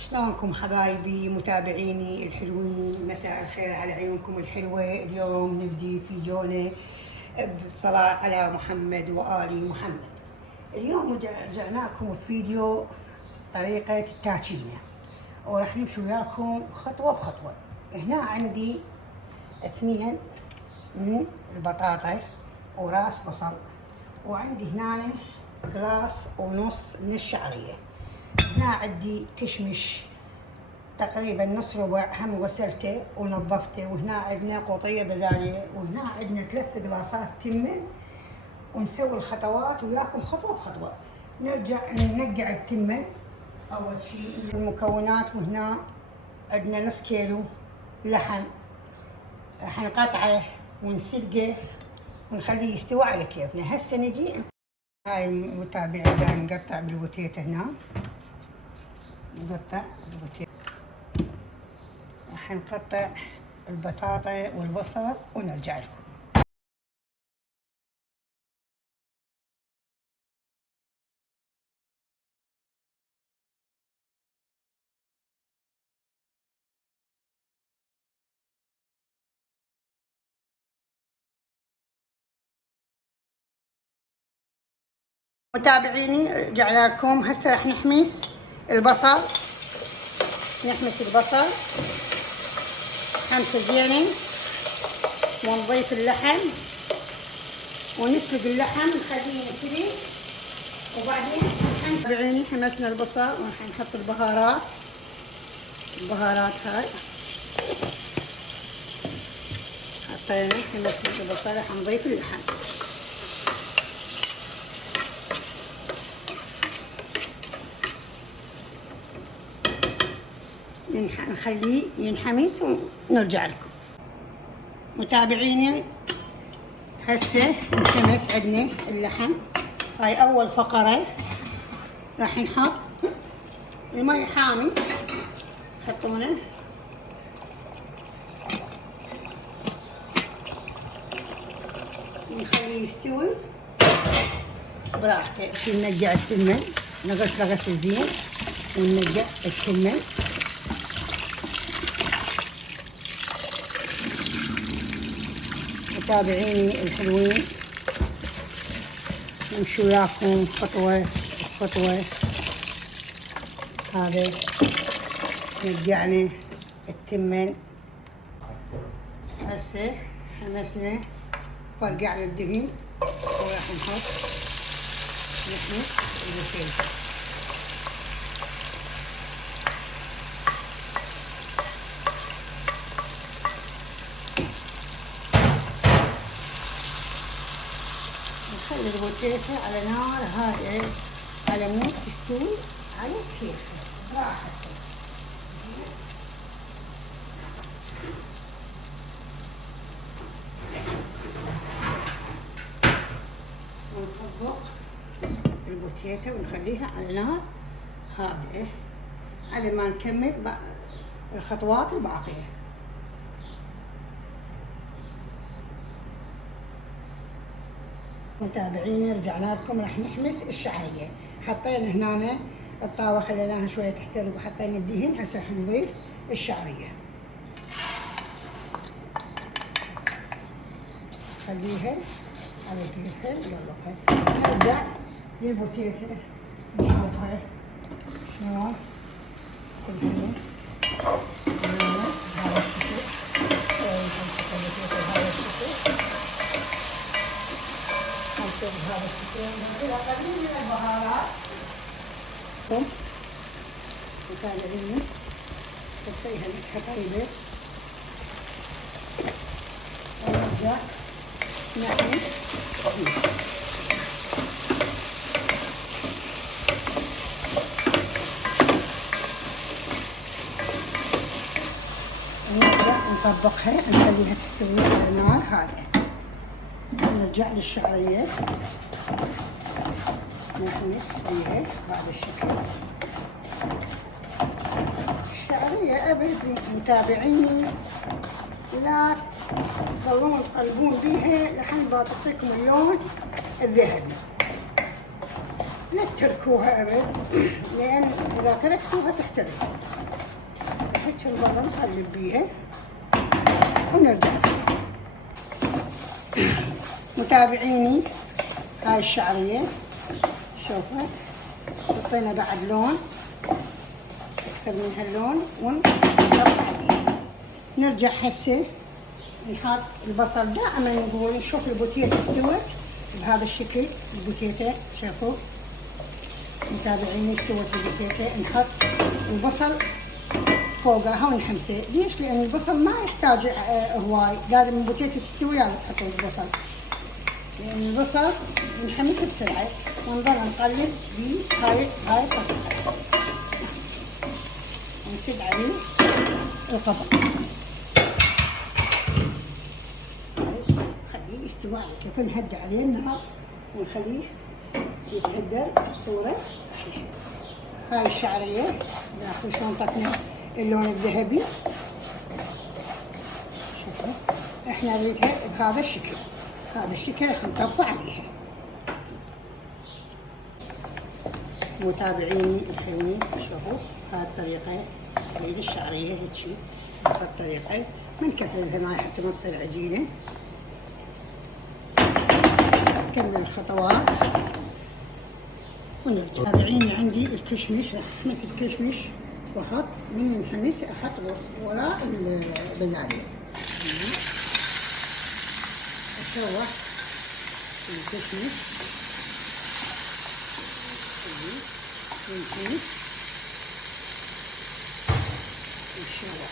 شلونكم حبايبي متابعيني الحلوين؟ مساء الخير على عيونكم الحلوة. اليوم نبدي فيديونا بصلاة على محمد وآل محمد. اليوم رجعنا لكم بفيديو طريقة التاكينة، وراح نمشي وياكم خطوة بخطوة. هنا عندي 2 من البطاطا وراس بصل، وعندي هنا قلاص ونص من الشعرية. هنا عندي كشمش تقريبا نص ربع، هم غسلته ونظفته. وهنا عندنا قوطية بازالية، وهنا عندنا 3 قلاصات تمن. ونسوي الخطوات وياكم خطوة بخطوة. نرجع ننقع التمن أول شيء المكونات. وهنا عندنا نص كيلو لحم، راح نقطعه ونسلقه ونخليه يستوي على كيفنا. هسه نجي هاي المتابعين جاي نقطع بالبوتيتا. هنا نقطع البوتيتا، راح نقطع البطاطا والبصل ونرجع لكم. متابعيني رجعنا لكم. هسه راح نحمس البصل، نحمس البصل حمسه زينه، ونضيف اللحم ونسلق اللحم نخليه يسلق. وبعدين متابعيني حمسنا البصل وراح نحط البهارات هاي. حطينا حمسنا البصل، راح نضيف اللحم. نخليه ينحمس ونرجع لكم. متابعيني هسه انحمس عندنا اللحم. هاي اول فقرة راح نحط المي حامي، حطونه نخليه يستوي براحته. ننقع التمن، نغسله غسل زين وننقع التمن. متابعيني الحلوين نمشي وياكم خطوة بخطوة. هذا نقعنا التمن. هسه حمسنا فرقعنا الدهن، وراح نحمس البوتيتا. نخلي البوتيتا على نار هادئة على مود تستوي على كيفها براحتها. ونطبق البوتيتا ونخليها على نار هادئة على ما نكمل الخطوات الباقية. متابعيني رجعنا لكم. راح نحمس الشعرية. حطينا هنا الطاوة خليناها شوية تحترق وحطينا الدهن. هسه راح نضيف الشعرية، خليها على كيفها. يلا نرجع للبوتيتا نشوفها شلون تنحمس بهذا الشكل. نمسك البوتيتا بهذا الشكل، نسوي بهذا الشكل. نضيف قليل من البهارات. متابعيني حطيها نكهة طيبة، ونرجع نحمس ونرجع نطبقها نخليها تستوي على نار هادئة. نرجع للشعرية نحمس بيها بهذا الشكل. الشعرية أبد متابعيني لا تظلون تقلبون بيها لحد ما تعطيكم اللون الذهبي. لا تتركوها أبد، لأن إذا تركتوها تحترق. هيك نظل نقلب بيها ونرجع. متابعيني هاي الشعرية شوفها حطينا بعد لون أكثر من هاللون ونرفع عليه. نرجع هسه نحط البصل. دائما نقول نشوف البوتيتا استوت بهذا الشكل. البوتيتا شوفوا متابعيني استوت البوتيتا. نحط البصل فوقها ونحمسه. ليش؟ لأن البصل ما يحتاج هواي، لازم البوتيتا تستوي لازم تحطوا البصل، لأن البصل ينحمس بسرعة. ونظل نقلب بهاي الطريقة ونسد عليه الطبق. خليه يستوي على كيف. نهدي عليه النار ونخليه يتهدر بصورة صحيحة. هاي الشعرية داخل شلون طتنا اللون الذهبي. شوفوا احنا نريدها بهذا الشكل. هذا الشكل راح نطفى عليها. متابعيني الحلوين شوفوا هاي الطريقة. نريد الشعرية هيجي بهاي الطريقة. من كثرها ما حتى ما تصير عجينة. نكمل الخطوات ونرجع. متابعيني عندي الكشمش. راح احمس الكشمش واحط من ينحمس احط وراء البزارية. اشوح الكشمش ينحمس ونشوح.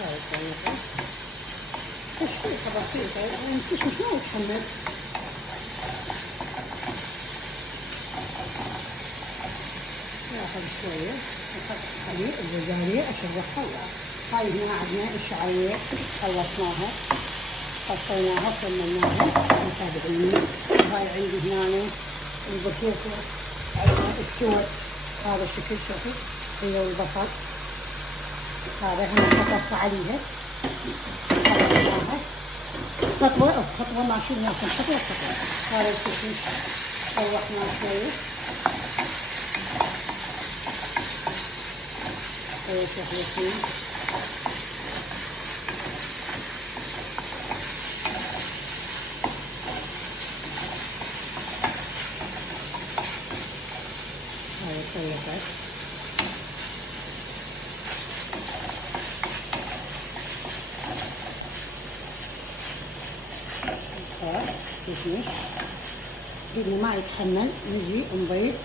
هاي الطريقة تشويحة بسيطة، يعني الكشمش ما يتحمل. ناخذ شوية نحط عليه البزارية أشوحها. هاي هنا عندنا الشعرية خلصناها حطيناها كملناها متابعيني. وهاي عندي هنا البوتيتا استوت هذا الشكل. شوفوا هي البصل هذا هم نحط عليها. خلصناها خطوة أو خطوة ما شلنا خطوة. هذا الشكل شوحناه شوية. شوية هاي الطريقة. كشمش بدنا ما يتحمل. نجي نضيف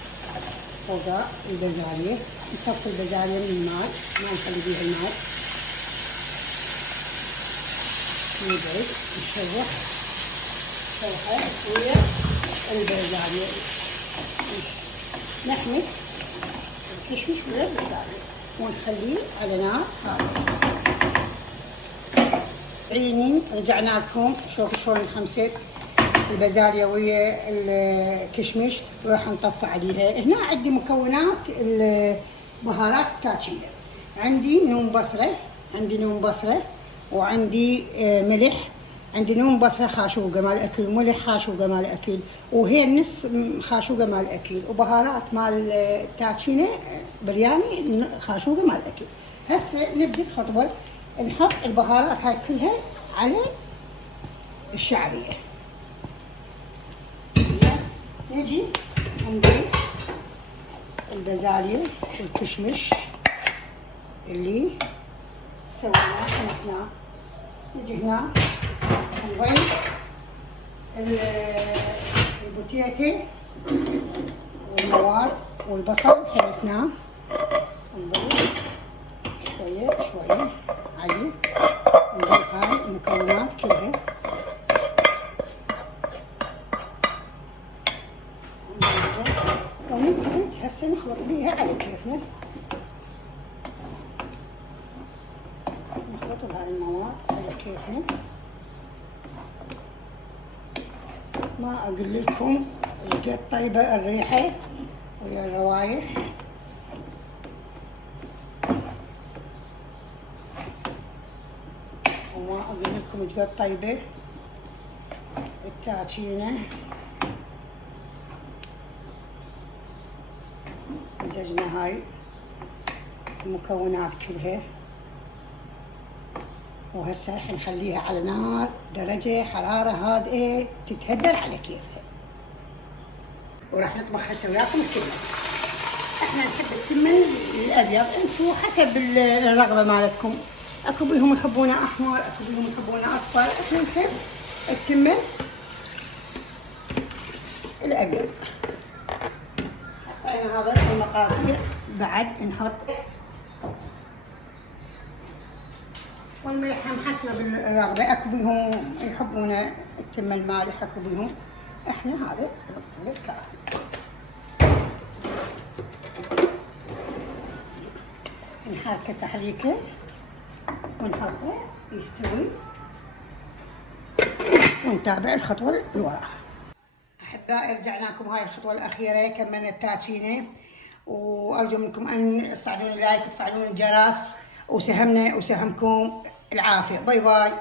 فوق البزارية. نصفي البزارية من الماء، ما نخلي بيها الماء. نبعد نشوح شوحة ويا البزارية. نحمس الكشمش ويا البزارية ونخليه على نار هادية. عينين رجعنا لكم. شوفوا شلون انحمست البزارية ويا الكشمش. وراح نطفي عليها. هنا عندي مكونات البهارات التاتشية. عندي نوم بصرة وعندي ملح. عندي نوم بصرة خاشوقة مال الأكل، وملح خاشوقة مال الأكل، وهي النص خاشوقة مال الأكل، وبهارات مال التاتشينة برياني خاشوقة مال الأكل. هسه نبدأ خطوة نحط البهارات هاي كلها على الشعرية. نجي نضيف البزالية والكشمش اللي سويناه خمسناه. نجي هنا نضيف البوتيتا والمواد والبصل خمسناه. نضيف شوية عليه. نضيف هاي المكونات كلها. ونبدأ هسه نخلط بيها على كيفنا. نخلط بهاي المواد على كيفنا. ما أقول لكم قد طيبة الريحة ويا الروايح. وما أقول لكم قد طيبة التاتشينة، مزجنا هاي المكونات كلها، وهسه راح نخليها على نار درجة حرارة هادئة تتهدر على كيفها، وراح نطبخ هسه وياكم التمن. احنا نحب التمن الابيض، انتو حسب الرغبة مالتكم، اكو بيهم يحبونه احمر، اكو بيهم يحبونه اصفر، احنا نحب التمن الابيض. حطينا هذا المقادير، بعد نحط والملح محسنة بالرغبة، اكو بيهم يحبونه التمن المالح، اكو بيهم، احنا هذا الكافي. نحركه تحريكه ونحطه يستوي، ونتابع الخطوة اللي وراها. أحبائي رجعنا لكم هاي الخطوة الأخيرة، كملنا التاتشينة، وأرجو منكم أن تصعدون اللايك وتفعلون الجرس، وسهمنا وسهمكم العافية. باي باي.